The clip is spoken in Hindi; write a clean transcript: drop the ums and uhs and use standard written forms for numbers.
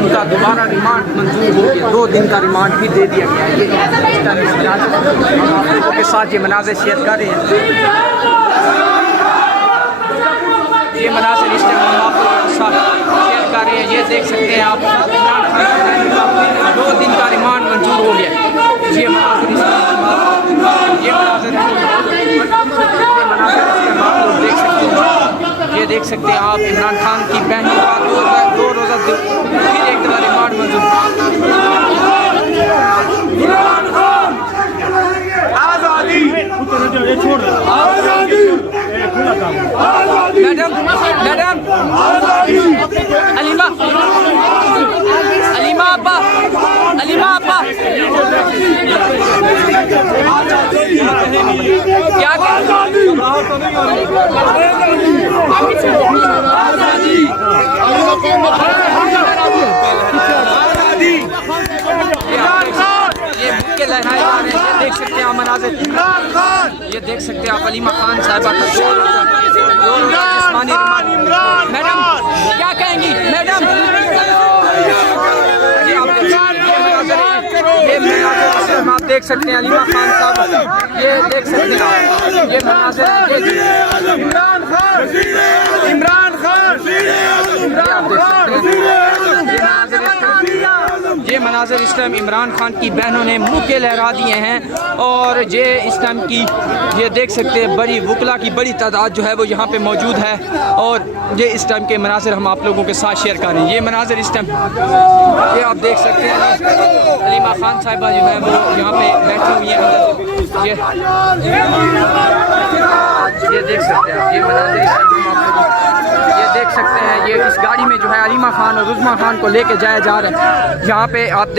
उनका दोबारा रिमांड मंजूर हो गया, 2 दिन का रिमांड भी दे दिया गया। ये इस टाइम आप लोगों के साथ ये मनाज़िर शेयर कर रहे हैं। ये मनाज़िर इस टाइम आप लोगों के साथ शेयर कर रहे हैं। ये देख सकते हैं आप, इमरान खान का 2 दिन का रिमांड मंजूर हो गया। ये मनाज़िर ये देख सकते हैं आप, इमरान खान की बहन का 2 रोज़ा फिर एक दफ़ा रिमांड मंजूर। मैडम मैडम अलीमा अलीमा अब्बा अलीमा अब्बा क्या ये मुक्के लहराए जा रहे हैं। देख सकते हैं आप मनाज़िर, ये देख सकते हैं आप अलीमा खान साहिबा का जिस्मानी रिमांड। मैडम क्या कहेंगी मैडम? आप देख सकते हैं अलीमा खान साहब, ये देख सकते हैं आप, ये मनाज़िर इमरान खान ये मनाज़िर इस टाइम इमरान खान की बहनों ने मुक्के लहरा दिए हैं। और ये इस टाइम की ये देख सकते हैं बड़ी वकला की बड़ी तादाद जो है वो यहाँ पे मौजूद है। और ये इस टाइम के मनाज़िर हम आप लोगों के साथ शेयर कर रहे हैं। ये मनाज़िर इस टाइम ये आप देख सकते हैं, अलीमा खान साहिबा जो है वो यहाँ पे बैठी हुई हैं। ये देख सकते हैं ये मनाज़िर इस टाइम हम आप लोगों ये देख सकते हैं। ये इस गाड़ी में जो है अलीमा खान और रुज़मा खान को लेके जाया जा रहा है। यहाँ पे आप